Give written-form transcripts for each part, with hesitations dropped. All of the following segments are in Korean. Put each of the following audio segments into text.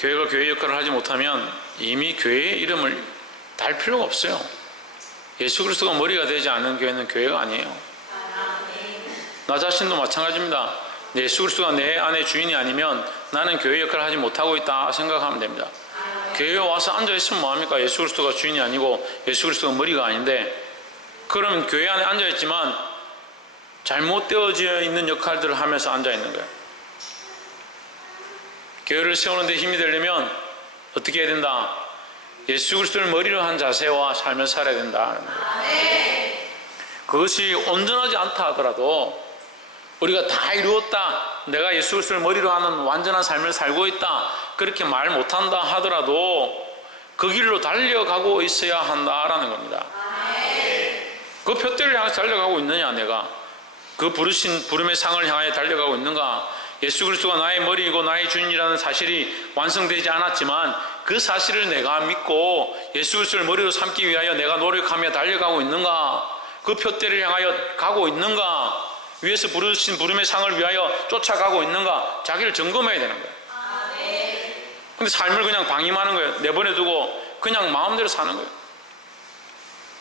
교회가 교회 역할을 하지 못하면 이미 교회의 이름을 달 필요가 없어요. 예수 그리스도가 머리가 되지 않는 교회는 교회가 아니에요. 나 자신도 마찬가지입니다. 예수 그리스도가 내 안의 주인이 아니면 나는 교회 역할을 하지 못하고 있다 생각하면 됩니다. 교회에 와서 앉아있으면 뭐합니까? 예수 그리스도가 주인이 아니고 예수 그리스도가 머리가 아닌데, 그러면 교회 안에 앉아있지만 잘못되어져 있는 역할들을 하면서 앉아있는 거예요. 교회를 세우는 데 힘이 되려면 어떻게 해야 된다? 예수 그리스도를 머리로 한 자세와 삶을 살아야 된다는 거예요. 그것이 온전하지 않다 하더라도 우리가 다 이루었다, 내가 예수 그리스도를 머리로 하는 완전한 삶을 살고 있다, 그렇게 말 못한다 하더라도 그 길로 달려가고 있어야 한다라는 겁니다. 그 표대를 향해서 달려가고 있느냐, 내가 그 부르신 부름의 상을 향해 달려가고 있는가? 예수 그리스도가 나의 머리이고 나의 주인이라는 사실이 완성되지 않았지만 그 사실을 내가 믿고 예수 그리스도를 머리로 삼기 위하여 내가 노력하며 달려가고 있는가? 그 표대를 향하여 가고 있는가? 위에서 부르신 부름의 상을 위하여 쫓아가고 있는가? 자기를 점검해야 되는 거예요. 근데 삶을 그냥 방임하는 거예요. 내버려두고 그냥 마음대로 사는 거예요.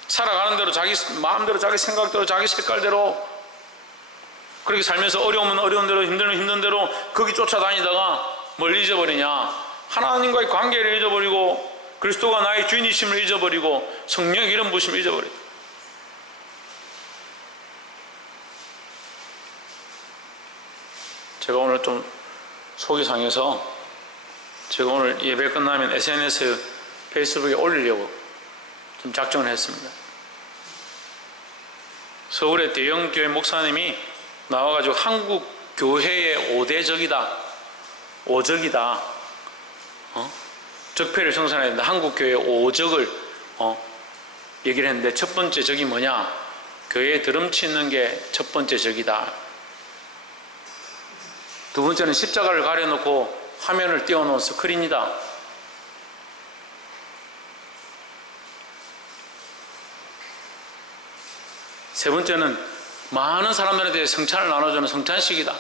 살아가는 대로 자기 마음대로, 자기 생각대로, 자기 색깔대로 그렇게 살면서 어려우면 어려운 대로, 힘들면 힘든 대로 거기 쫓아다니다가 뭘 잊어버리냐? 하나님과의 관계를 잊어버리고 그리스도가 나의 주인이심을 잊어버리고 성령의 기름 부으심을 잊어버리고. 제가 오늘 좀 속이 상해서 제가 오늘 예배 끝나면 SNS, 페이스북에 올리려고 좀 작정을 했습니다. 서울의 대형 교회 목사님이 나와가지고 한국 교회의 5대적이다, 5적이다, 적폐를 청산해야 된다, 한국 교회의 5적을 얘기를 했는데, 첫 번째 적이 뭐냐? 교회에 드럼치는 게 첫 번째 적이다. 두 번째는 십자가를 가려놓고 화면을 띄워놓은 스크린이다. 세 번째는 많은 사람들한테 성찬을 나눠주는 성찬식이다.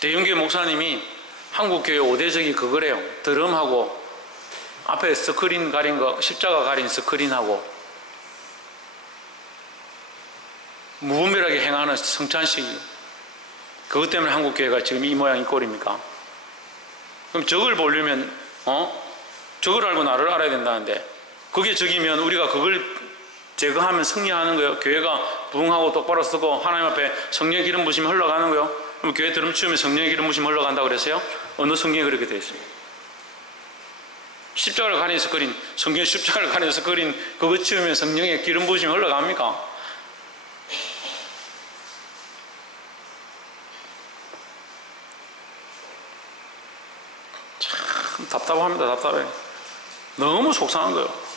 대형교회 목사님이 한국교회 5대적이 그거래요. 드럼하고 앞에 스크린 가린 거, 십자가 가린 스크린하고 무분별하게 행하는 성찬식이, 그것 때문에 한국교회가 지금 이 모양 이 꼴입니까? 그럼 적을 보려면 적을 알고 나를 알아야 된다는데, 그게 적이면 우리가 그걸 제거하면 승리하는 거예요. 교회가 부흥하고 똑바로 서고 하나님 앞에 성령의 기름 부심이 흘러가는 거예요. 그럼 교회 드럼 치우면 성령의 기름 부심이 흘러간다고 그랬어요? 어느 성경에 그렇게 되어 있습니다. 십자가를 가린 스크린, 성경에 십자가를 가린 스크린 그거 치우면 성령의 기름 부심이 흘러갑니까? 참 답답합니다. 답답해. 너무 속상한 거예요.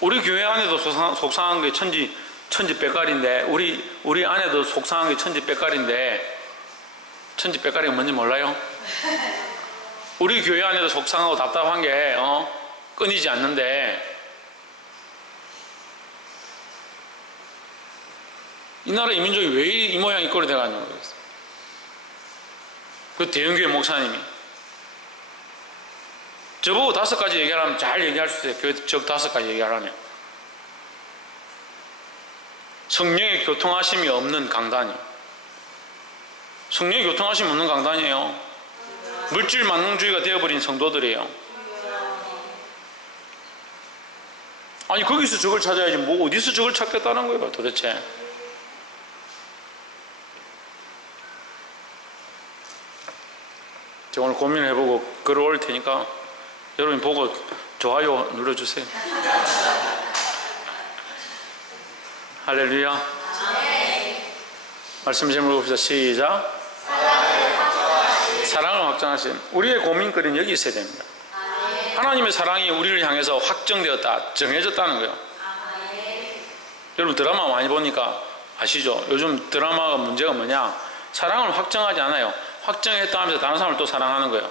우리 교회 안에도 속상한 게 천지백갈인데, 우리 안에도 속상한 게 천지백갈인데, 천지백갈이가 뭔지 몰라요? 우리 교회 안에도 속상하고 답답한 게 끊이지 않는데, 이 나라 이 민족이 왜 이 모양 이 꼴이 돼가는지 모르겠어요. 그 대형교회 목사님이 저보고 5가지 얘기하라면 잘 얘기할 수 있어요. 교회 적 5가지 얘기하라면. 성령의 교통하심이 없는 강단이. 성령의 교통하심이 없는 강단이에요. 물질 만능주의가 되어버린 성도들이에요. 아니 거기서 적을 찾아야지 뭐 어디서 적을 찾겠다는 거예요 도대체. 제가 오늘 고민을 해보고 글을 올 테니까 여러분 보고 좋아요 눌러주세요. 할렐루야. 말씀 제목을 봅시다. 시작. 사랑을 확정하신. 우리의 고민거리는 여기 있어야 됩니다. 하나님의 사랑이 우리를 향해서 확정되었다, 정해졌다는 거예요. 여러분 드라마 많이 보니까 아시죠? 요즘 드라마가 문제가 뭐냐? 사랑을 확정하지 않아요. 확정했다 하면서 다른 사람을 또 사랑하는 거예요.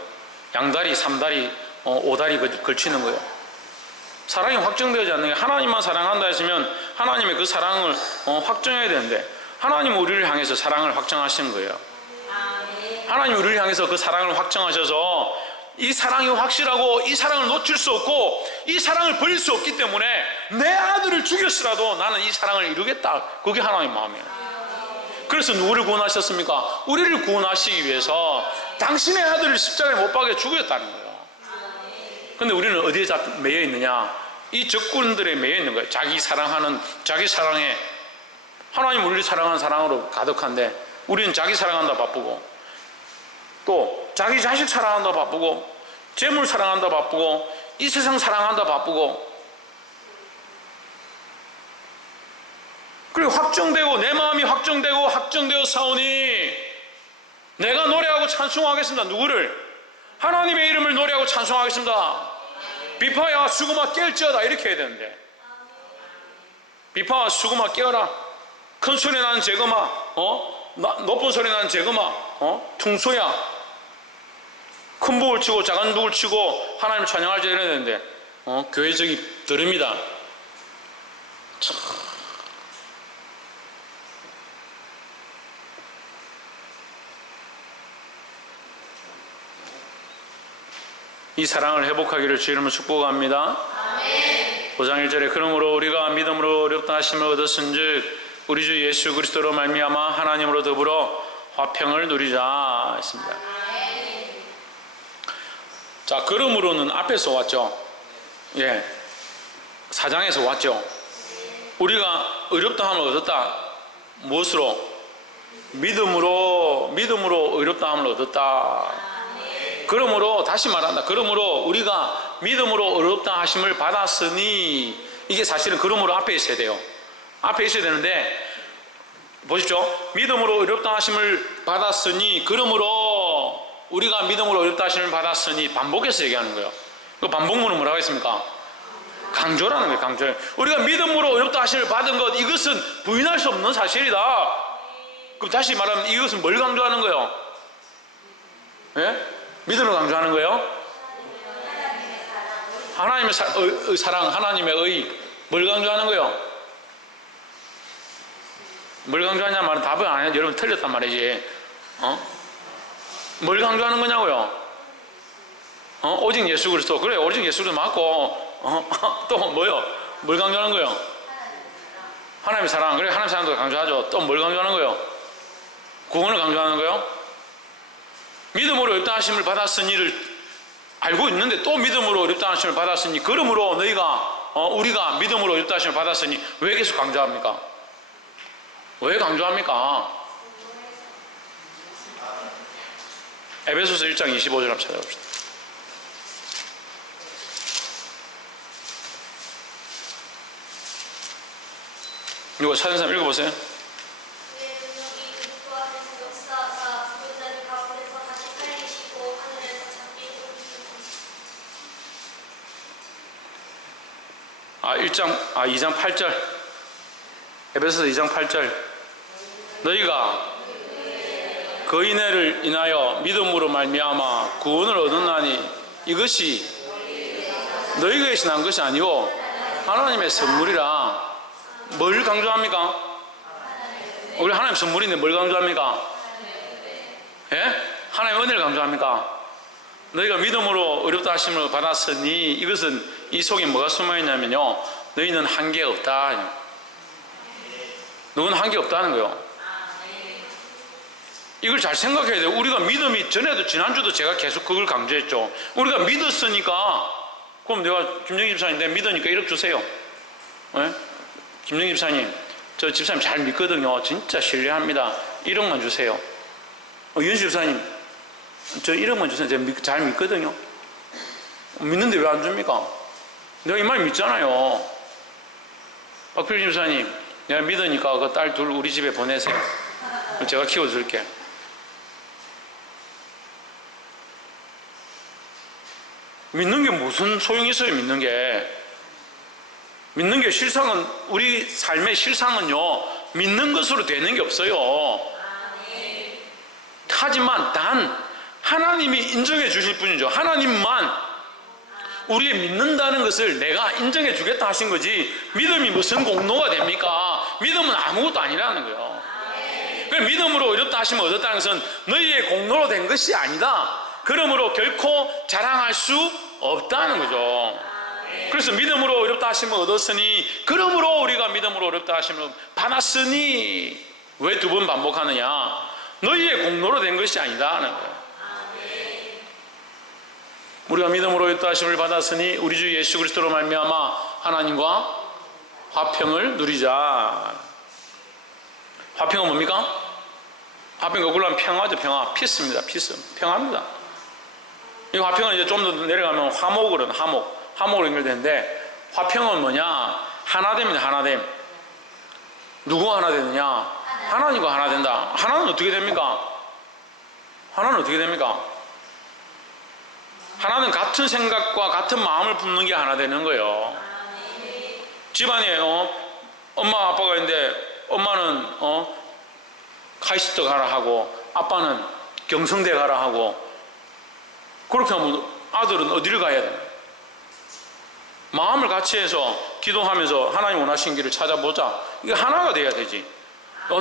양다리, 삼다리, 오다리 걸치는 거예요. 사랑이 확정되지 않는 게, 하나님만 사랑한다 했으면 하나님의 그 사랑을 확정해야 되는데, 하나님은 우리를 향해서 사랑을 확정하신 거예요. 하나님 우리를 향해서 그 사랑을 확정하셔서 이 사랑이 확실하고 이 사랑을 놓칠 수 없고 이 사랑을 버릴 수 없기 때문에 내 아들을 죽였으라도 나는 이 사랑을 이루겠다. 그게 하나님의 마음이에요. 그래서 누구를 구원하셨습니까? 우리를 구원하시기 위해서 당신의 아들을 십자가에 못 박아 죽였다는 거예요. 근데 우리는 어디에 매여 있느냐? 이 적군들에 매여 있는 거예요. 자기 사랑하는, 자기 사랑에, 하나님 우리를 사랑하는 사랑으로 가득한데 우리는 자기 사랑한다 바쁘고 또 자기 자식 사랑한다 바쁘고 재물 사랑한다 바쁘고 이 세상 사랑한다 바쁘고, 그리고 확정되고 내 마음이 확정되어 사오니 내가 노래하고 찬송하겠습니다. 누구를? 하나님의 이름을 노래하고 찬송하겠습니다. 비파야 수구마 깰지어다 이렇게 해야 되는데, 비파와 수구마 깨어라. 큰 소리 나는 재거마, 높은 소리 나는 재거마, 퉁소야. 큰 북을 치고 작은 북을 치고 하나님을 찬양할 때 이래야 되는데 교회적이 들읍니다. 참. 이 사랑을 회복하기를 주 이름으로 축복합니다. 5장 1절에 그러므로 우리가 믿음으로 어렵다 하심을 얻었은즉 우리 주 예수 그리스도로 말미암아 하나님으로 더불어 화평을 누리자 했습니다. 자, 그러므로는 앞에서 왔죠. 예, 4장에서 왔죠. 우리가 어렵다 함을 얻었다. 무엇으로? 믿음으로 어렵다 함을 얻었다. 그러므로 다시 말한다. 그러므로 우리가 믿음으로 어렵다 하심을 받았으니, 이게 사실은 그러므로 앞에 있어야 돼요. 앞에 있어야 되는데 보십시오. 믿음으로 어렵다 하심을 받았으니, 그러므로 우리가 믿음으로 어렵다 하심을 받았으니, 반복해서 얘기하는 거예요. 그 반복문은 뭐라고 했습니까? 강조라는 거예요. 강조. 우리가 믿음으로 어렵다 하심을 받은 것, 이것은 부인할 수 없는 사실이다. 그럼 다시 말하면 이것은 뭘 강조하는 거예요? 예? 믿음을 강조하는 거예요? 하나님의 사랑, 하나님의 의. 뭘 강조하는 거예요? 뭘 강조하냐 말은 답을 안 해요. 여러분 틀렸단 말이지. 뭘 강조하는 거냐고요? 오직 예수 그리스도. 그래, 오직 예수 그리스도 맞고, 또 뭐요? 뭘 강조하는 거예요? 하나님의 사랑. 그래, 하나님의 사랑도 강조하죠. 또 뭘 강조하는 거예요? 구원을 강조하는 거예요? 믿음으로 어렵다 하심을 받았으니를 알고 있는데 또 믿음으로 어렵다 하심을 받았으니, 그러므로 너희가 우리가 믿음으로 어렵다 하심을 받았으니 왜 계속 강조합니까? 왜 강조합니까? 에베소서 1장 25절 한번 찾아봅시다. 이거 찾은 사람 읽어보세요. 아, 2장 8절. 에베소서 2장 8절. 너희가 그 은혜를 인하여 믿음으로 말미암아 구원을 얻었나니 이것이 너희가 계신 한 것이 아니오 하나님의 선물이라. 뭘 강조합니까? 우리 하나님 선물인데 뭘 강조합니까? 예? 하나님의 은혜를 강조합니까? 너희가 믿음으로 어렵다 하심을 받았으니, 이것은 이 속에 뭐가 숨어있냐면요, 너희는 한계가 없다. 너는 한계 없다는 거예요. 이걸 잘 생각해야 돼요. 우리가 믿음이, 전에도 지난주도 제가 계속 그걸 강조했죠. 우리가 믿었으니까, 그럼 내가 김정희 집사님 내가 믿으니까 1억 주세요. 네? 김정희 집사님, 저 집사님 잘 믿거든요. 진짜 신뢰합니다. 1억만 주세요. 윤수 집사님, 저 1억만 주세요. 제가 잘 믿거든요. 믿는데 왜 안 줍니까? 내가 이 말 믿잖아요. 박필 집사님, 내가 믿으니까 그 딸 둘 우리 집에 보내세요. 제가 키워줄게. 믿는 게 무슨 소용이 있어요? 믿는 게 실상은, 우리 삶의 실상은요, 믿는 것으로 되는 게 없어요. 하지만 단 하나님이 인정해 주실 뿐이죠. 하나님만 우리의 믿는다는 것을 내가 인정해 주겠다 하신 거지, 믿음이 무슨 공로가 됩니까? 믿음은 아무것도 아니라는 거예요. 믿음으로 어렵다 하시면 얻었다는 것은 너희의 공로로 된 것이 아니다. 그러므로 결코 자랑할 수 없다는 거죠. 그래서 믿음으로 어렵다 하시면 얻었으니, 그러므로 우리가 믿음으로 어렵다 하시면 받았으니, 왜 두 번 반복하느냐? 너희의 공로로 된 것이 아니다 하는 거예요. 우리가 믿음으로 어렵다 하심을 받았으니 우리 주 예수 그리스도로 말미암아 하나님과 화평을 누리자. 화평은 뭡니까? 화평 거꾸로 하면 평화죠. 평화. 피스입니다. 피스. 평화입니다. 이 화평은 이제 좀 더 내려가면 화목으로는 화목으로 연결되는데, 화평은 뭐냐? 하나됨입니다. 하나됨. 누구가 하나 되느냐? 하나님과 하나 된다. 하나는 어떻게 됩니까? 하나는 어떻게 됩니까? 하나는 같은 생각과 같은 마음을 품는 게 하나 되는 거예요. 집안에 엄마 아빠가 있는데 엄마는 카이스트 가라 하고 아빠는 경성대 가라 하고, 그렇게 하면 아들은 어디를 가야 되나? 마음을 같이 해서 기도하면서 하나님 원하시는 길을 찾아보자. 이게 하나가 돼야 되지.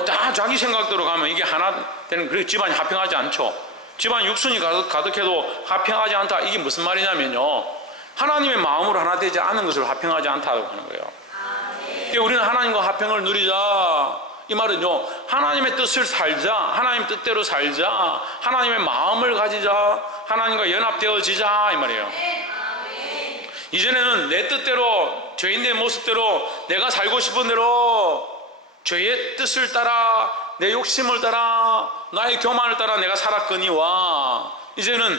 다 자기 생각대로 가면 이게 하나 되는, 그리고 집안이 화평하지 않죠. 집안 육순이 가득해도 화평하지 않다. 이게 무슨 말이냐면요, 하나님의 마음으로 하나 되지 않은 것을 화평하지 않다고 하는 거예요. 그러니까 우리는 하나님과 화평을 누리자. 이 말은요, 하나님의 뜻을 살자, 하나님 뜻대로 살자, 하나님의 마음을 가지자, 하나님과 연합되어지자, 이 말이에요. 이전에는 내 뜻대로, 죄인의 모습대로, 내가 살고 싶은 대로 죄의 뜻을 따라, 내 욕심을 따라, 나의 교만을 따라 내가 살았거니와, 이제는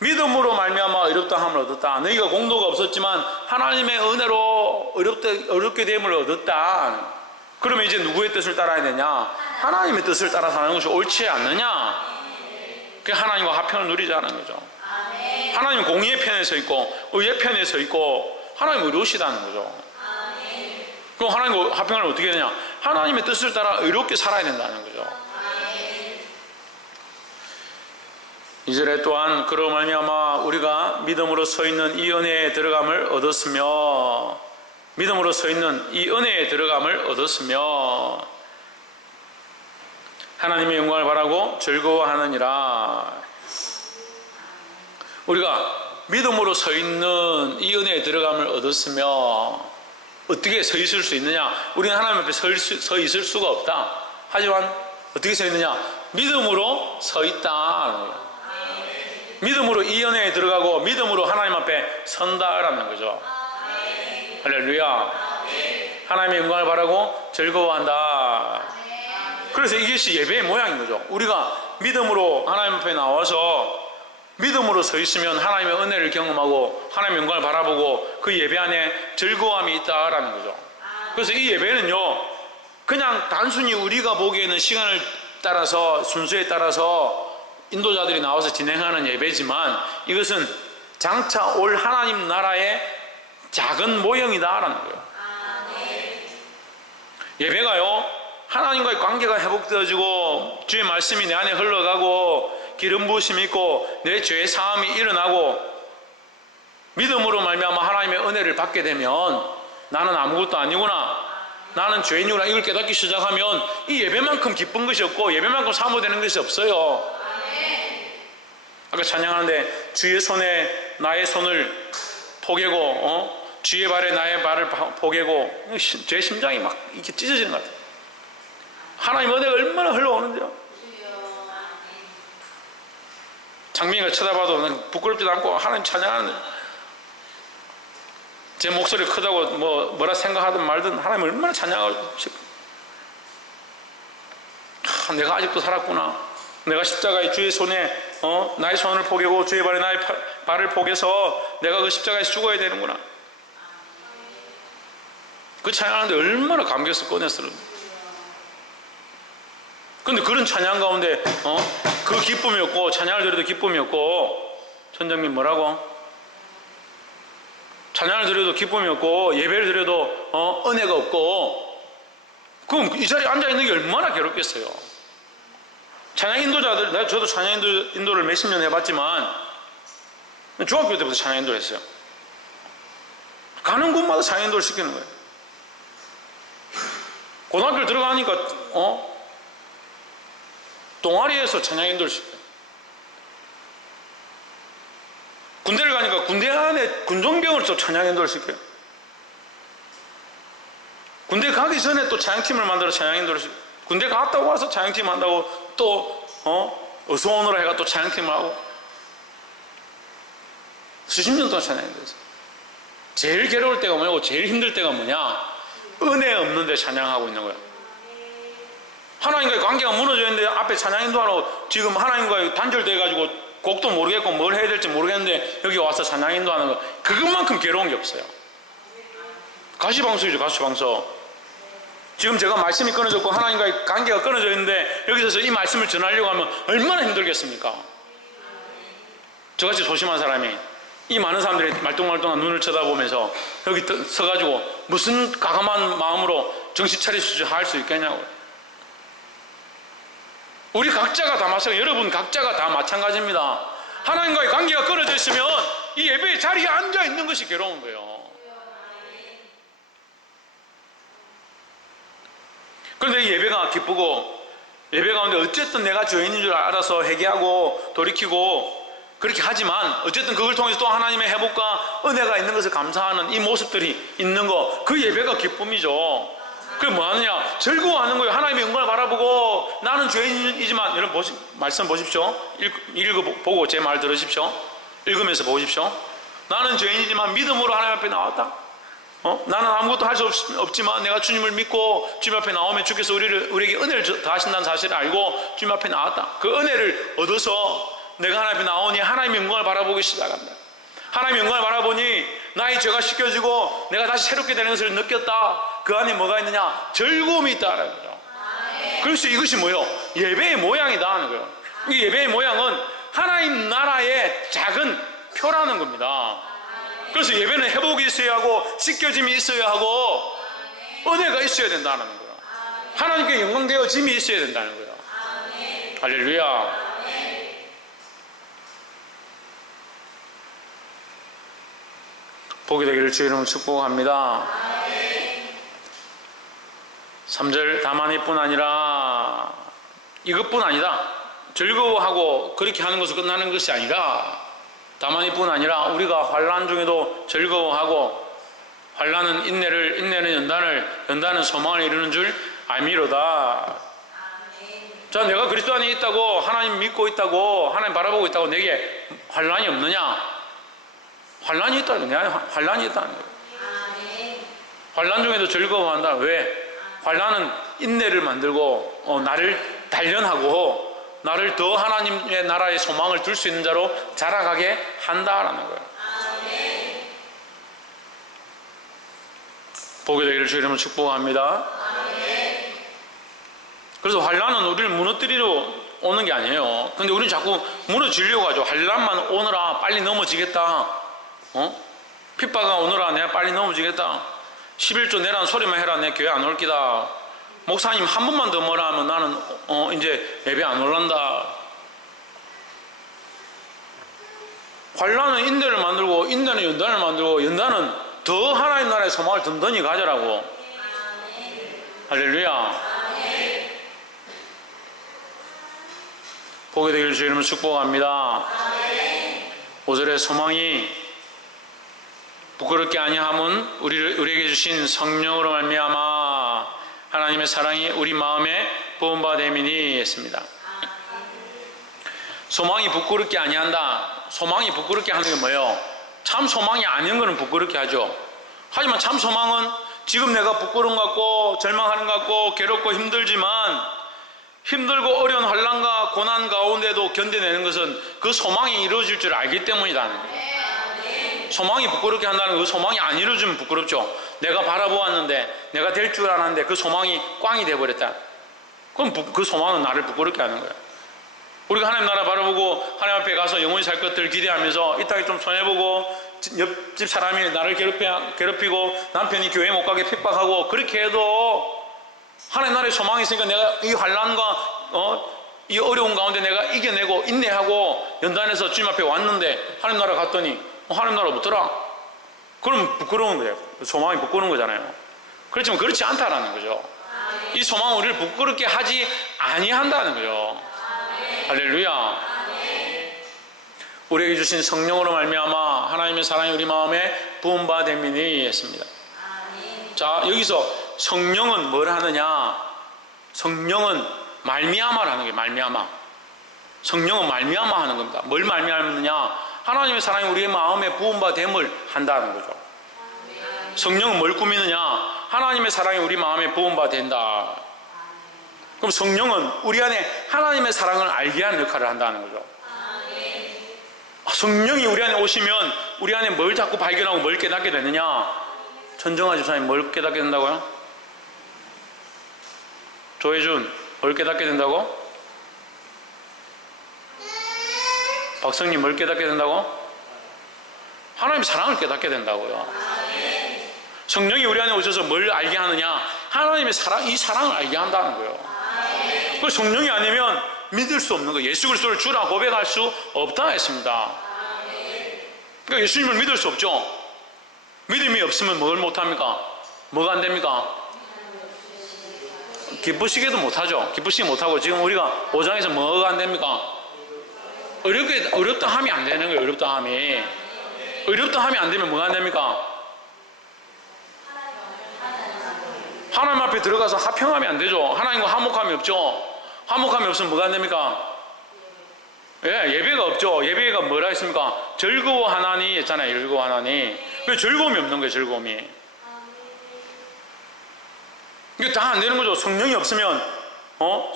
믿음으로 말미암아 어렵다 함을 얻었다. 너희가 공로가 없었지만 하나님의 은혜로 어렵게 됨을 얻었다. 그러면 이제 누구의 뜻을 따라야 되냐? 하나님의 뜻을 따라 사는 것이 옳지 않느냐? 그게 하나님과 화평을 누리자는 거죠. 하나님 공의의 편에 서 있고 의의 편에 서 있고 하나님 의로우시다는 거죠. 그럼 하나님과 화평을 어떻게 되냐? 하나님의 뜻을 따라 의롭게 살아야 된다는 거죠. 2절에 또한 그로 말미암아 우리가 믿음으로 서 있는 이 은혜에 들어감을 얻었으며, 믿음으로 서 있는 이 은혜에 들어감을 얻었으며 하나님의 영광을 바라고 즐거워하느니라. 우리가 믿음으로 서 있는 이 은혜에 들어감을 얻었으며 어떻게 서 있을 수 있느냐? 우리는 하나님 앞에 서 있을 수가 없다. 하지만 어떻게 서 있느냐? 믿음으로 서 있다. 믿음으로 이 은혜에 들어가고 믿음으로 하나님 앞에 선다라는 거죠. 할렐루야. 하나님의 영광을 바라고 즐거워한다. 그래서 이것이 예배의 모양인 거죠. 우리가 믿음으로 하나님 앞에 나와서 믿음으로 서 있으면 하나님의 은혜를 경험하고 하나님의 영광을 바라보고 그 예배 안에 즐거움이 있다라는 거죠. 그래서 이 예배는요, 그냥 단순히 우리가 보기에는 시간을 따라서 순서에 따라서 인도자들이 나와서 진행하는 예배지만 이것은 장차 올 하나님 나라의 작은 모형이다라는 거예요. 예배가요, 하나님과의 관계가 회복되어지고 주의 말씀이 내 안에 흘러가고 기름 부으심이 있고 내 죄의 사함이 일어나고 믿음으로 말미암아 하나님의 은혜를 받게 되면 나는 아무것도 아니구나, 나는 죄인이구나, 이걸 깨닫기 시작하면 이 예배만큼 기쁜 것이 없고 예배만큼 사모되는 것이 없어요. 아까 찬양하는데 주의 손에 나의 손을 포개고 주의 발에 나의 발을 포개고 제 심장이 막 이렇게 찢어지는 것 같아요. 하나님 은혜가 얼마나 흘러오는데요. 장민이가 쳐다봐도 부끄럽지도 않고 하나님 찬양하는데, 제 목소리 크다고 뭐라 생각하든 말든 하나님 얼마나 찬양하고 싶어. 내가 아직도 살았구나. 내가 십자가에 주의 손에 나의 손을 포개고 주의 발에 나의 발을 포개서 내가 그 십자가에서 죽어야 되는구나. 그 찬양하는데 얼마나 감격해서 꺼냈어요. 근데 그런 찬양 가운데 그 기쁨이 없고 찬양을 드려도 기쁨이 없고, 전정민 뭐라고? 찬양을 드려도 기쁨이 없고 예배를 드려도 은혜가 없고, 그럼 이 자리에 앉아있는 게 얼마나 괴롭겠어요. 찬양 인도자들, 저도 찬양 인도를 몇십 년 해봤지만 중학교 때부터 찬양 인도를 했어요. 가는 곳마다 찬양 인도를 시키는 거예요. 고등학교를 들어가니까 동아리에서 찬양 인도를 시켜요. 군대를 가니까 군대 안에 군종병을 또 찬양 인도를 시켜요. 군대 가기 전에 또 찬양팀을 만들어 찬양 인도를 시켜요. 군대 갔다 와서 찬양팀 한다고 또 어서 오너라 해가 또 찬양팀을 하고 수십 년 동안 찬양 인도했어요. 제일 괴로울 때가 뭐냐고, 제일 힘들 때가 뭐냐, 은혜 없는데 찬양하고 있는 거예요. 하나님과의 관계가 무너져 있는데 앞에 찬양 인도하러 지금 하나님과의 단절돼 가지고 곡도 모르겠고 뭘 해야 될지 모르겠는데 여기 와서 찬양 인도하는 거, 그것만큼 괴로운 게 없어요. 가시방석이죠, 가시방석. 지금 제가 말씀이 끊어졌고 하나님과의 관계가 끊어져 있는데 여기서 이 말씀을 전하려고 하면 얼마나 힘들겠습니까? 저같이 소심한 사람이 이 많은 사람들이 말똥말똥한 눈을 쳐다보면서 여기 서가지고 무슨 가감한 마음으로 정신 차릴 수 할 수 있겠냐고요. 우리 각자가 다 마찬가지, 여러분 각자가 다 마찬가지입니다. 하나님과의 관계가 끊어져 있으면 이 예배의 자리에 앉아 있는 것이 괴로운 거예요. 그런데 이 예배가 기쁘고 예배 가운데 어쨌든 내가 죄인인 줄 알아서 회개하고 돌이키고 그렇게 하지만 어쨌든 그걸 통해서 또 하나님의 회복과 은혜가 있는 것을 감사하는 이 모습들이 있는 거, 그 예배가 기쁨이죠. 그게 뭐하느냐, 즐거워하는 거예요. 하나님의 영광을 바라보고 나는 죄인이지만, 여러분 말씀 보십시오. 읽어보고 제 말 들으십시오. 읽으면서 보십시오. 나는 죄인이지만 믿음으로 하나님 앞에 나왔다. 나는 아무것도 할 수 없지만 내가 주님을 믿고 주님 앞에 나오면 주께서 우리에게 은혜를 더하신다는 사실을 알고 주님 앞에 나왔다. 그 은혜를 얻어서 내가 하나님 앞에 나오니 하나님의 영광을 바라보기 시작한다. 하나님의 영광을 바라보니 나의 죄가 씻겨지고 내가 다시 새롭게 되는 것을 느꼈다. 그 안에 뭐가 있느냐? 즐거움이 있다라는 거죠. 그래서 이것이 뭐예요? 예배의 모양이다 하는 거예요. 이 예배의 모양은 하나님 나라의 작은 표라는 겁니다. 그래서 예배는 회복이 있어야 하고 씻겨짐이 있어야 하고 은혜가 있어야 된다는 거예요. 하나님께 영광되어짐이 있어야 된다는 거예요. 할렐루야. 복이 되기를 주의 이름으로 축복합니다. 3절 다만이뿐 아니라 이것뿐 아니다. 즐거워하고 그렇게 하는 것으로 끝나는 것이 아니라 다만이뿐 아니라 우리가 환난 중에도 즐거워하고 환난은 인내는 연단은 소망을 이루는 줄 알미로다. 자, 내가 그리스도 안에 있다고, 하나님 믿고 있다고, 하나님 바라보고 있다고 내게 환난이 없느냐? 환난이 있다는 거예요. 환난이 있다는 거예요. 환난 중에도 즐거워한다. 왜? 환난은 인내를 만들고 나를 단련하고 나를 더 하나님의 나라의 소망을 둘 수 있는 자로 자라가게 한다라는 거예요. 복이 되기를 주의 이름으로 축복합니다. 그래서 환난은 우리를 무너뜨리러 오는 게 아니에요. 근데 우리는 자꾸 무너지려고 하죠. 환난만 오너라, 빨리 넘어지겠다. 핍박가 오너라, 내가 빨리 넘어지겠다. 11조 내라는 소리만 해라, 내 교회 안 올 기다. 목사님 한 번만 더 뭐라 하면 나는 이제 예배 안 올란다. 환난은 인내를 만들고 인내는 연단을 만들고 연단은 더 하나님 나라의 소망을 든든히 가져라고. 할렐루야. 복이 되기를 주의 이름으로 축복합니다. 5절에 소망이 부끄럽게 아니함은 우리에게 주신 성령으로 말미암아 하나님의 사랑이 우리 마음에 부은 바 됨이니 했습니다. 소망이 부끄럽게 아니한다. 소망이 부끄럽게 하는 게 뭐예요? 참 소망이 아닌 거는 부끄럽게 하죠. 하지만 참 소망은 지금 내가 부끄러운 것 같고 절망하는 것 같고 괴롭고 힘들지만 힘들고 어려운 환난과 고난 가운데도 견뎌내는 것은 그 소망이 이루어질 줄 알기 때문이라는 거예요. 소망이 부끄럽게 한다는 그 소망이 안 이루어지면 부끄럽죠. 내가 바라보았는데 내가 될 줄 알았는데 그 소망이 꽝이 돼버렸다. 그럼 그 소망은 나를 부끄럽게 하는 거예요. 우리가 하나님 나라 바라보고 하나님 앞에 가서 영원히 살 것들을 기대하면서 이 땅에 좀 손해보고 옆집 사람이 나를 괴롭히고 남편이 교회 못 가게 핍박하고 그렇게 해도 하나님 나라의 소망이 있으니까 내가 이 환난과 이 어려운 가운데 내가 이겨내고 인내하고 연단해서 주님 앞에 왔는데 하나님 나라 갔더니 하나님 나라 없더라. 그럼 부끄러운 거예요. 소망이 부끄러운 거잖아요. 그렇지만 그렇지 않다라는 거죠. 이 소망은 우리를 부끄럽게 하지 아니한다는 거죠. 할렐루야. 우리에게 주신 성령으로 말미암아 하나님의 사랑이 우리 마음에 부음받음이 했습니다. 자, 여기서 성령은 뭘 하느냐? 성령은 말미암아라는 게 말미암아. 성령은 말미암아 하는 겁니다. 뭘 말미암느냐? 하나님의 사랑이 우리의 마음에 부음받음을 한다는 거죠. 성령은 뭘 꾸미느냐? 하나님의 사랑이 우리 마음에 부음받는다. 그럼 성령은 우리 안에 하나님의 사랑을 알게 하는 역할을 한다는 거죠. 성령이 우리 안에 오시면 우리 안에 뭘 자꾸 발견하고 뭘 깨닫게 되느냐? 천정아 집사님 뭘 깨닫게 된다고요? 조혜준 뭘 깨닫게 된다고? 박성님 뭘 깨닫게 된다고? 하나님의 사랑을 깨닫게 된다고요. 성령이 우리 안에 오셔서 뭘 알게 하느냐? 하나님의 사랑, 이 사랑을 알게 한다는 거예요. 그 성령이 아니면 믿을 수 없는 거예요. 예수 그리스도를 주라 고백할 수 없다 했습니다. 그러니까 예수님을 믿을 수 없죠. 믿음이 없으면 뭘 못합니까? 뭐가 안 됩니까? 기쁘시게도 못하죠. 기쁘시게 못하고 지금 우리가 5장에서 뭐가 안 됩니까? 어렵다 함이 안 되는 거예요. 어렵다 함이. 어렵다 함이 안 되면 뭐가 안 됩니까? 하나님 앞에 들어가서 화평함이 안 되죠. 하나님과 화목함이 없죠. 화목함이 없으면 뭐가 안 됩니까? 예, 예배가 없죠. 예배가 뭐라 했습니까? 즐거워하나니 했잖아요. 즐거워하나니. 왜 즐거움이 없는 거예요? 즐거움이. 이게 다 안 되는 거죠. 성령이 없으면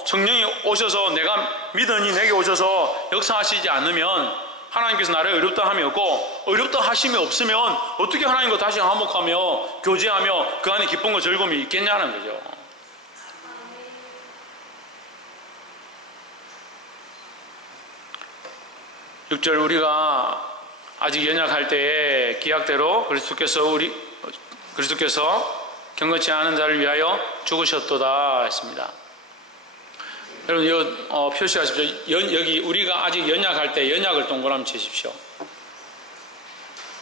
성령이 오셔서 내가 믿으니 내게 오셔서 역사하시지 않으면 하나님께서 나를 어렵다 함이 없고 어렵다 하심이 없으면 어떻게 하나님과 다시 화목하며 교제하며 그 안에 기쁨과 즐거움이 있겠냐는 거죠. 육 절 우리가 아직 연약할 때에 기약대로 그리스도께서 경건치 않은 자를 위하여 죽으셨도다 했습니다. 여러분 이거 표시하십시오. 여기 우리가 아직 연약할 때 연약을 동그라미 치십시오.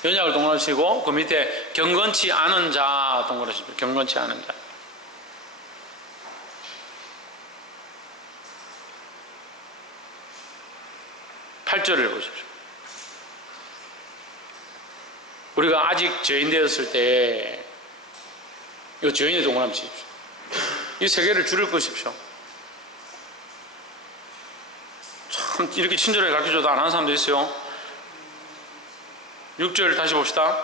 연약을 동그라미 치고 그 밑에 경건치 않은 자 동그라미 치십시오. 경건치 않은 자. 팔 절을 보십시오. 우리가 아직 죄인 되었을 때 이 죄인의 동그라미 치십시오. 이 세 개를 줄을 것십시오. 참 이렇게 친절하게 가르쳐줘도 안 하는 사람도 있어요. 6절 다시 봅시다.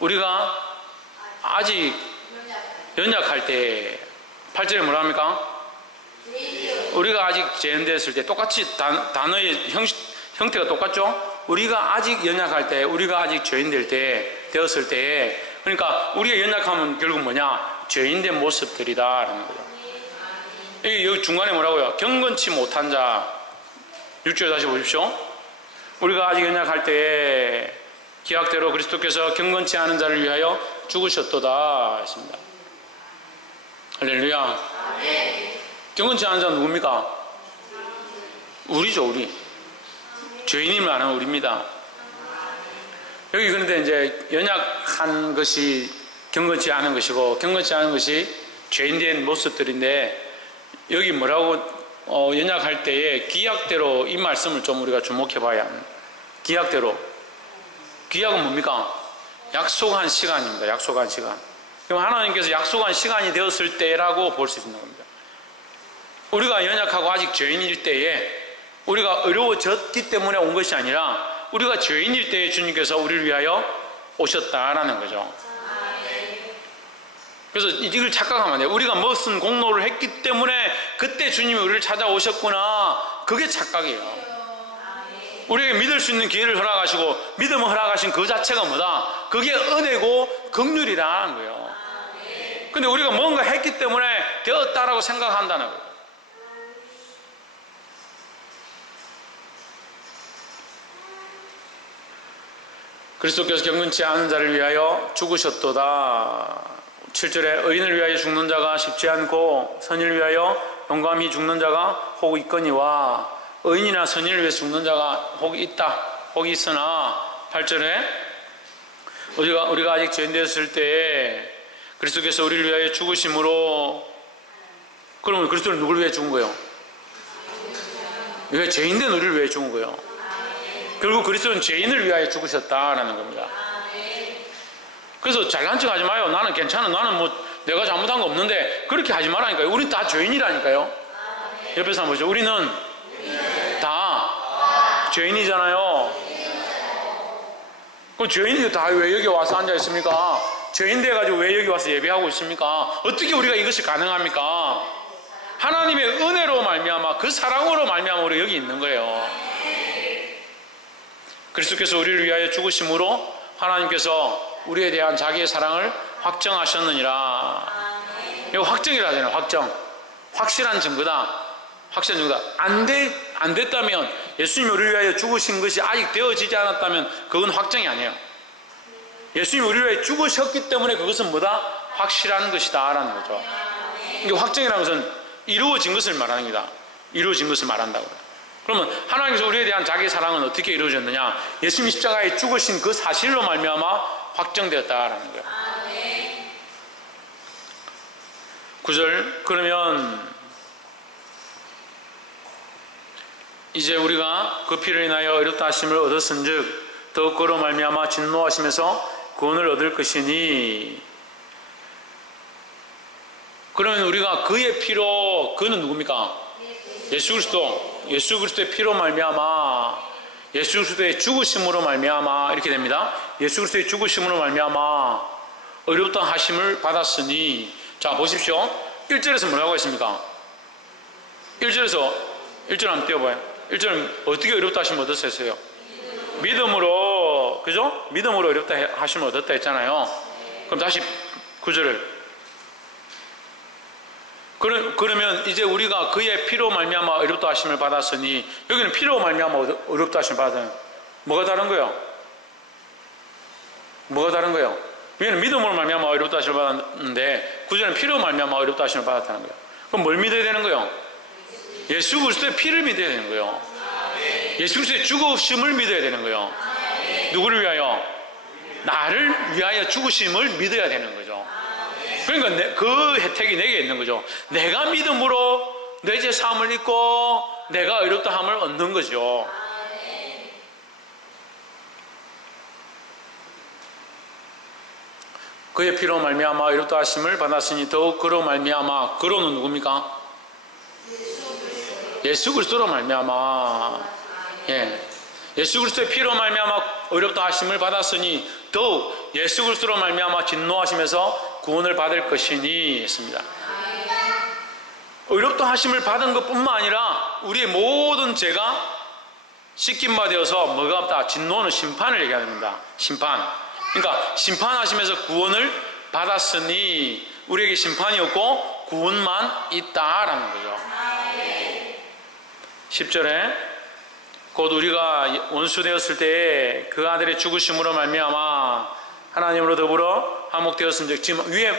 우리가 아직 연약할 때 8절에 뭐라 합니까? 우리가 아직 죄인되었을 때 똑같이 단어의 형태가 똑같죠? 우리가 아직 연약할 때, 우리가 아직 죄인 되었을 때, 그러니까 우리의 연약함은 결국 뭐냐? 죄인된 모습들이다라는 거죠. 여기 중간에 뭐라고요? 경건치 못한 자. 6절 다시 보십시오. 우리가 아직 연약할 때 기약대로 그리스도께서 경건치 않은 자를 위하여 죽으셨도다 했습니다. 할렐루야. 경건치 않은 자는 누굽니까? 우리죠, 우리. 죄인임을 아는 우리입니다. 여기 그런데 이제 연약한 것이 경건치 않은 것이고 경건치 않은 것이 죄인된 모습들인데 여기 뭐라고 연약할 때에 기약대로 이 말씀을 좀 우리가 주목해 봐야 합니다. 기약대로. 기약은 뭡니까? 약속한 시간입니다. 약속한 시간. 그럼 하나님께서 약속한 시간이 되었을 때라고 볼 수 있는 겁니다. 우리가 연약하고 아직 죄인일 때에 우리가 어려워졌기 때문에 온 것이 아니라 우리가 죄인일 때에 주님께서 우리를 위하여 오셨다라는 거죠. 그래서 이걸 착각하면 안 돼요. 우리가 무슨 공로를 했기 때문에 그때 주님이 우리를 찾아오셨구나. 그게 착각이에요. 우리에게 믿을 수 있는 기회를 허락하시고 믿음을 허락하신 그 자체가 뭐다? 그게 은혜고 긍휼이라는 거예요. 근데 우리가 뭔가 했기 때문에 되었다라고 생각한다는 거예요. 그리스도께서 경건치 않은 자를 위하여 죽으셨도다. 7절에 의인을 위하여 죽는 자가 쉽지 않고 선인을 위하여 용감히 죽는 자가 혹 있거니와 의인이나 선인을 위해서 죽는 자가 혹 있다. 혹 있으나 8절에 우리가 아직 죄인 되었을 때 그리스도께서 우리를 위하여 죽으심으로 그러면 그리스도는 누구를 위해 죽은 거예요? 왜 죄인된 우리를 위해 죽은 거예요? 결국 그리스도는 죄인을 위하여 죽으셨다라는 겁니다. 그래서 잘난 척 하지 마요. 나는 괜찮아. 나는 뭐 내가 잘못한 거 없는데 그렇게 하지 말라니까요. 우린 다 죄인이라니까요. 옆에서 한번 보죠. 우리는 다 죄인이잖아요. 그럼 죄인이 다 왜 여기 와서 앉아 있습니까? 죄인 돼가지고 왜 여기 와서 예배하고 있습니까? 어떻게 우리가 이것이 가능합니까? 하나님의 은혜로 말미암아 그 사랑으로 말미암아 우리가 여기 있는 거예요. 그리스도께서 우리를 위하여 죽으심으로 하나님께서 우리에 대한 자기의 사랑을 확정하셨느니라. 이거 확정이라 하잖아요. 확정. 확실한 증거다. 확실한 증거다. 안 됐다면, 예수님이 우리를 위하여 죽으신 것이 아직 되어지지 않았다면 그건 확정이 아니에요. 예수님이 우리를 위하여 죽으셨기 때문에 그것은 뭐다? 확실한 것이다 라는 거죠. 이게 확정이라는 것은 이루어진 것을 말하는 겁니다. 이루어진 것을 말한다고요. 그러면 하나님께서 우리에 대한 자기 사랑은 어떻게 이루어졌느냐? 예수님이 십자가에 죽으신 그 사실로 말미암아 확정되었다라는 거예요. 9절. 그러면 이제 우리가 그 피를 인하여 의롭다 하심을 얻었은즉 더욱 그로 말미암아 진노하심에서 구원을 얻을 것이니. 그러면 우리가 그의 피로, 그는 누굽니까? 예수 그리스도. 예수 그리스도의 피로 말미암아, 예수 그리스도의 죽으심으로 말미암아 이렇게 됩니다. 예수 그리스도의 죽으심으로 말미암아 의롭다 하심을 받았으니. 자 보십시오. 1절에서 뭐라고 했습니까? 1절에서 1절 한번 띄워봐요. 1절은 어떻게 의롭다 하심을 얻었어요? 믿음으로. 그죠? 믿음으로 의롭다 하심을 얻었다 했잖아요. 그럼 다시 9절을. 그러면 이제 우리가 그의 피로 말미암아 의롭다 하심을 받았으니, 여기는 피로 말미암아 의롭다 하심을 받은, 뭐가 다른 거예요? 뭐가 다른 거예요? 여기는 믿음으로 말미암아 의롭다 하심을 받았는데 9절은 피로 말미암아 의롭다 하심을 받았다는 거예요. 그럼 뭘 믿어야 되는 거예요? 예수 그리스도의 피를 믿어야 되는 거예요. 예수 그리스도의 죽으심을 믿어야 되는 거예요. 누구를 위하여? 나를 위하여 죽으심을 믿어야 되는 거죠. 그러니까 그 혜택이 내게 있는 거죠. 내가 믿음으로 내 죄 사함을 입고 내가 의롭다함을 얻는 거죠. 그의 피로 말미암아 의롭다 하심을 받았으니 더욱 그로 말미암아. 그로는 누굽니까? 예수 그리스도로 말미암아. 예. 예수 그리스도의 피로 말미암아 의롭다 하심을 받았으니 더욱 예수 그리스도로 말미암아 진노하심에서 구원을 받을 것이니 했습니다. 의롭다 하심을 받은 것뿐만 아니라 우리의 모든 죄가 씻김 바 되어서 뭐가 없다? 진노는 심판을 얘기합니다. 심판. 그러니까 심판하시면서 구원을 받았으니 우리에게 심판이 없고 구원만 있다라는 거죠. 10절에 곧 우리가 원수 되었을 때에 그 아들의 죽으심으로 말미암아 하나님으로 더불어 화목되었은즉. 지금 위에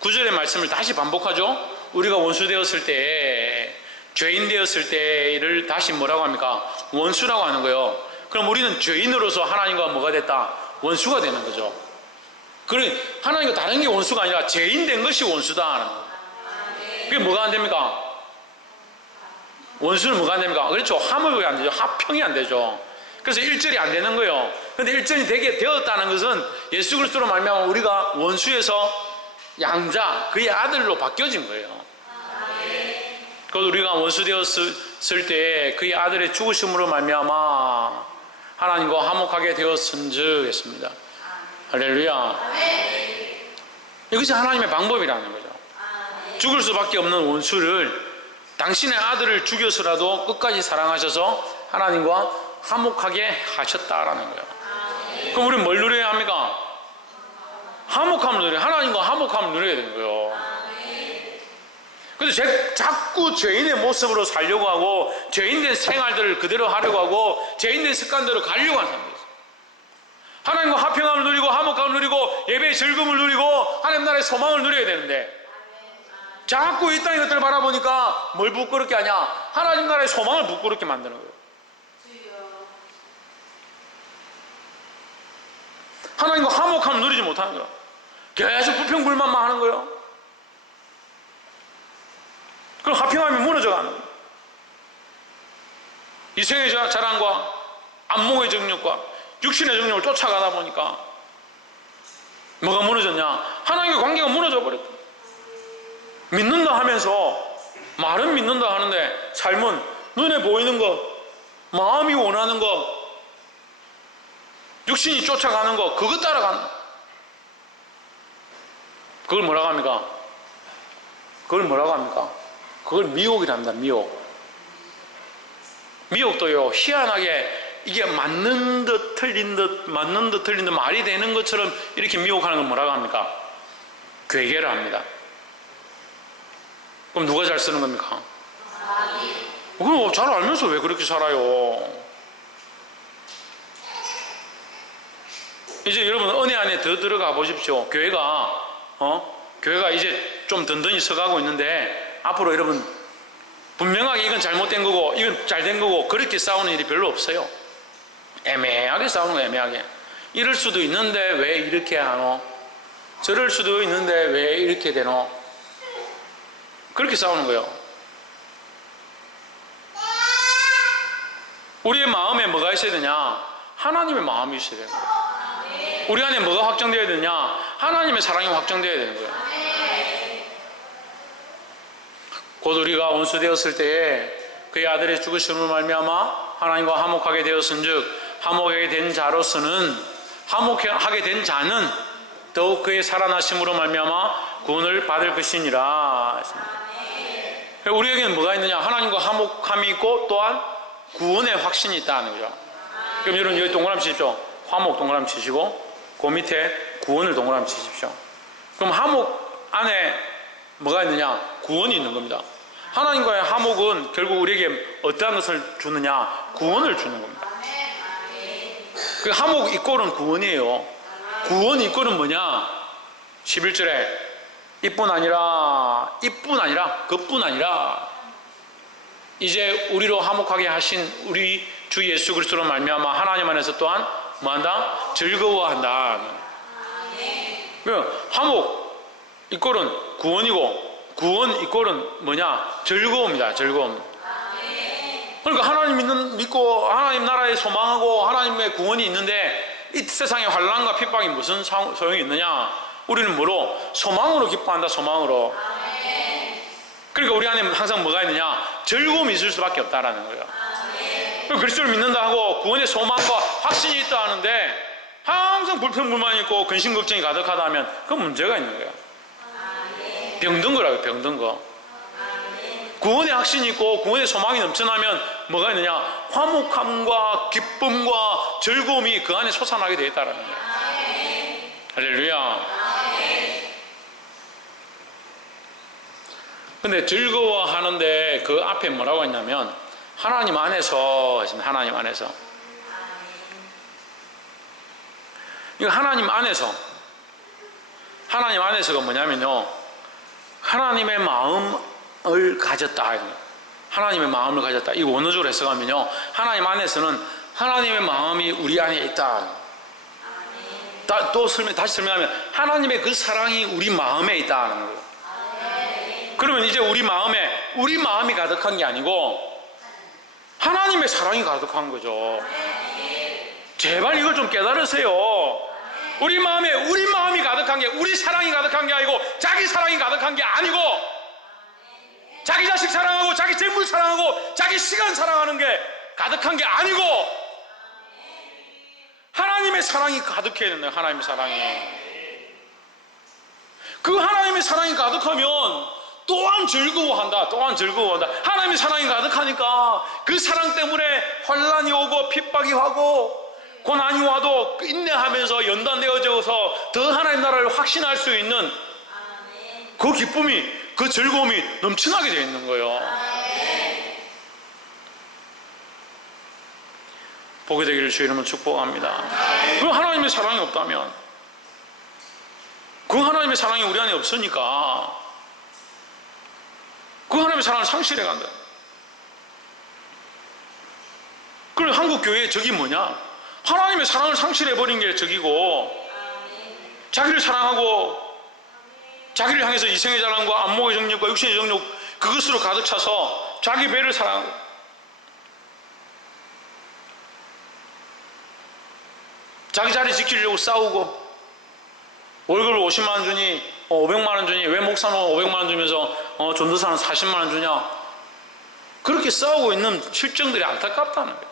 9절의 말씀을 다시 반복하죠. 우리가 원수 되었을 때에, 죄인 되었을 때를 다시 뭐라고 합니까? 원수라고 하는 거예요. 그럼 우리는 죄인으로서 하나님과 뭐가 됐다? 원수가 되는 거죠. 그래 하나님과 다른 게 원수가 아니라 죄인 된 것이 원수다 하는 거예요. 그게 뭐가 안 됩니까? 원수는 뭐가 안 됩니까? 그렇죠. 화목이 안 되죠. 합평이 안 되죠. 그래서 1절이 안 되는 거예요. 그런데 1절이 되게 되었다는 것은 예수 그리스도로 말미암아 우리가 원수에서 양자, 그의 아들로 바뀌어진 거예요. 곧 우리가 원수 되었을 때 그의 아들의 죽으심으로 말미암아 하나님과 화목하게 되었은즉 했습니다. 할렐루야. 이것이 하나님의 방법이라는 거죠. 죽을 수밖에 없는 원수를 당신의 아들을 죽여서라도 끝까지 사랑하셔서 하나님과 화목하게 하셨다라는 거예요. 그럼 우리는 뭘 누려야 합니까? 화목함을 누려야, 하나님과 화목함을 누려야 되는 거예요. 근데 자꾸 죄인의 모습으로 살려고 하고 죄인된 생활들을 그대로 하려고 하고 죄인된 습관대로 가려고 하는 사람들 있어요. 하나님과 화평함을 누리고 화목함을 누리고 예배의 즐거움을 누리고 하나님 나라의 소망을 누려야 되는데 자꾸 이 땅의 것들을 바라보니까 뭘 부끄럽게 하냐? 하나님 나라의 소망을 부끄럽게 만드는 거예요. 하나님과 화목함을 누리지 못하는 거예요. 계속 불평불만만 하는 거예요. 그럼 화평함이 무너져가는 거예요. 이생의 자랑과 안목의 정욕과 육신의 정욕을 쫓아가다 보니까 뭐가 무너졌냐? 하나님과 관계가 무너져 버렸다. 믿는다 하면서 말은 믿는다 하는데 삶은 눈에 보이는 것, 마음이 원하는 것, 육신이 쫓아가는 것, 그것 따라가는 것. 그걸 뭐라고 합니까? 그걸 뭐라고 합니까? 그걸 미혹이랍니다. 미혹. 미혹도요, 희한하게 이게 맞는 듯 틀린 듯 맞는 듯 틀린 듯 말이 되는 것처럼 이렇게 미혹하는 걸 뭐라고 합니까? 괴계를 합니다. 그럼 누가 잘 쓰는 겁니까? 그럼 잘 알면서 왜 그렇게 살아요? 이제 여러분 은혜 안에 더 들어가 보십시오. 교회가 이제 좀 든든히 서가고 있는데 앞으로 여러분 분명하게 이건 잘못된 거고 이건 잘된 거고 그렇게 싸우는 일이 별로 없어요. 애매하게 싸우는 거예요. 애매하게. 이럴 수도 있는데 왜 이렇게 하노? 저럴 수도 있는데 왜 이렇게 되노? 그렇게 싸우는 거예요. 우리의 마음에 뭐가 있어야 되냐? 하나님의 마음이 있어야 되는 거예요. 우리 안에 뭐가 확정되어야 되냐? 하나님의 사랑이 확정되어야 되는 거예요. 곧 우리가 원수되었을 때에 그의 아들의 죽으심으로 말미암아 하나님과 화목하게 되었은즉 화목하게 된 자로서는 화목하게 된 자는 더욱 그의 살아나심으로 말미암아 구원을 받을 것이니라. 우리에게는 뭐가 있느냐? 하나님과 화목함이 있고 또한 구원의 확신이 있다는 거죠. 그럼 여러분 여기 동그라미 치십시오. 화목 동그라미 치시고 그 밑에 구원을 동그라미 치십시오. 그럼 화목 안에 뭐가 있느냐? 구원이 있는 겁니다. 하나님과의 화목은 결국 우리에게 어떠한 것을 주느냐? 구원을 주는 겁니다. 그 화목 이꼴은 구원이에요. 구원 이꼴은 뭐냐? 11절에 이뿐 아니라 그뿐 아니라 이제 우리로 화목하게 하신 우리 주 예수 그리스도로 말미암아 하나님 안에서 또한 뭐한다? 즐거워한다. 화목 이꼴은 구원이고 구원 이꼴은 뭐냐? 즐거움이다. 즐거움. 그러니까 하나님 믿고 하나님 나라에 소망하고 하나님의 구원이 있는데 이 세상의 환난과 핍박이 무슨 소용이 있느냐? 우리는 뭐로? 소망으로 기뻐한다. 소망으로. 그러니까 우리 안에 항상 뭐가 있느냐? 즐거움이 있을 수밖에 없다라는 거예요. 그리스도를 믿는다 하고 구원의 소망과 확신이 있다 하는데 항상 불평불만이 있고 근심 걱정이 가득하다 하면 그건 문제가 있는 거예요. 병든 거라고요. 병든 거. 구원의 확신이 있고 구원의 소망이 넘쳐나면 뭐가 있느냐? 화목함과 기쁨과 즐거움이 그 안에 솟아나게 되어 있다는 거예요. 할렐루야. 근데 즐거워하는데 그 앞에 뭐라고 했냐면 하나님 안에서 했습니다. 하나님 안에서. 이거 하나님 안에서가 뭐냐면요, 하나님의 마음을 가졌다. 하나님의 마음을 가졌다. 이 원어적으로 해석하면요, 하나님 안에서는 하나님의 마음이 우리 안에 있다. 다시 설명하면 하나님의 그 사랑이 우리 마음에 있다는 거예요. 그러면 이제 우리 마음이 가득한 게 아니고 하나님의 사랑이 가득한 거죠. 제발 이걸 좀 깨달으세요. 우리 마음이 가득한 게, 우리 사랑이 가득한 게 아니고 자기 사랑이 가득한 게 아니고 자기 자식 사랑하고 자기 재물 사랑하고 자기 시간 사랑하는 게 가득한 게 아니고 하나님의 사랑이 가득해야 된다. 하나님의 사랑이. 그 하나님의 사랑이 가득하면 또한 즐거워한다. 하나님의 사랑이 가득하니까 그 사랑 때문에 환난이 오고 핍박이 하고 고난이 와도 인내하면서 연단되어져서 더 하나님 나라를 확신할 수 있는 그 기쁨이, 그 즐거움이 넘쳐나게 되어 있는 거예요. 보게 되기를 주의 이름으로 축복합니다. 그 하나님의 사랑이 없다면, 그 하나님의 사랑이 우리 안에 없으니까 그 하나님의 사랑을 상실해 간다. 그리고 한국 교회의 적이 뭐냐? 하나님의 사랑을 상실해버린 게 적이고, 자기를 사랑하고 자기를 향해서 이생의 자랑과 안목의 정욕과 육신의 정욕 그것으로 가득 차서 자기 배를 사랑하고 자기 자리 지키려고 싸우고, 월급을 50만 원 주니 500만 원 주니 왜 목사는 500만 원 주면서 전도사는 40만 원 주냐, 그렇게 싸우고 있는 실정들이 안타깝다는 거예요.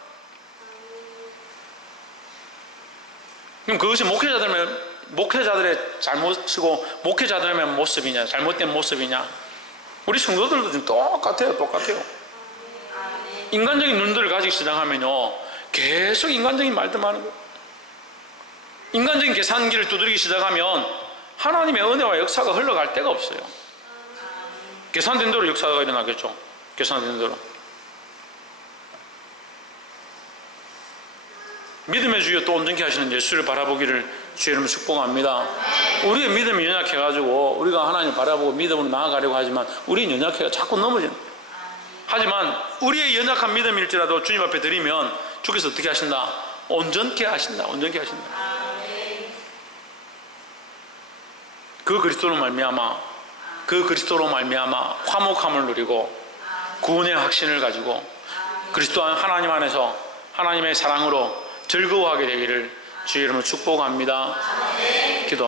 그럼 그것이 목회자들의 잘못이고 목회자들의 모습이냐, 잘못된 모습이냐? 우리 성도들도 지금 똑같아요. 인간적인 눈들을 가지기 시작하면요, 계속 인간적인 말도 많은 거예요. 인간적인 계산기를 두드리기 시작하면 하나님의 은혜와 역사가 흘러갈 데가 없어요. 계산된 대로 역사가 일어나겠죠. 계산된 대로. 믿음의 주여 또 온전케 하시는 예수를 바라보기를 주의 이름으로 축복합니다. 우리의 믿음이 연약해가지고 우리가 하나님을 바라보고 믿음으로 나아가려고 하지만 우리는 연약해가 자꾸 넘어지는 거예요. 하지만 우리의 연약한 믿음일지라도 주님 앞에 드리면 주께서 어떻게 하신다? 온전케 하신다. 온전케 하신다. 그 그리스도로 말미암아 화목함을 누리고 구원의 확신을 가지고 그리스도 하나님 안에서 하나님의 사랑으로 즐거워하게 되기를 주의 이름으로 축복합니다. 기도.